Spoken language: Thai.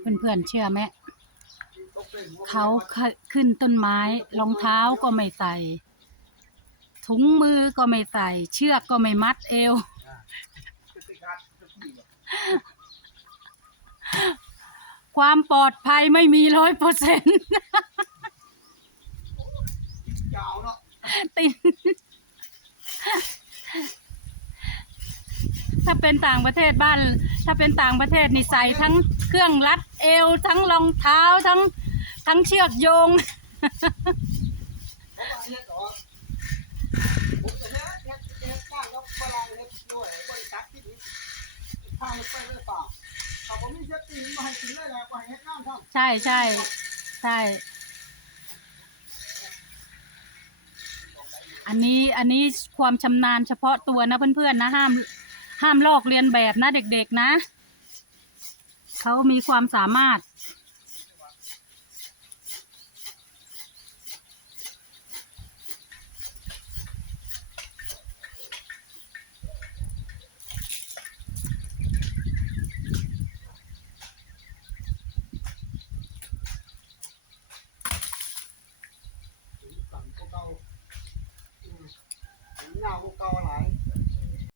เพื่อนๆเชื่อไหมเขาขึ้นต้นไม้รองเท้าก็ไม่ใส่ ถุงมือก็ไม่ใส่ เชือกก็ไม่มัดเอว ความปลอดภัยไม่มีร้อยเปอร์เซ็นต์ยาวเนาะติน ถ้าเป็นต่างประเทศบ้าน ถ้าเป็นต่างประเทศนี่ใส่ทั้งเครื่องรัดเอว ทั้งรองเท้าทั้งทั้งเชือกโยง ใช่ใช่ใช่ อันนี้อันนี้ความชำนาญเฉพาะตัวนะเพื่อนๆนะห้าม ห้ามลอกเรียนแบบนะเด็กๆนะ เขามีความสามารถ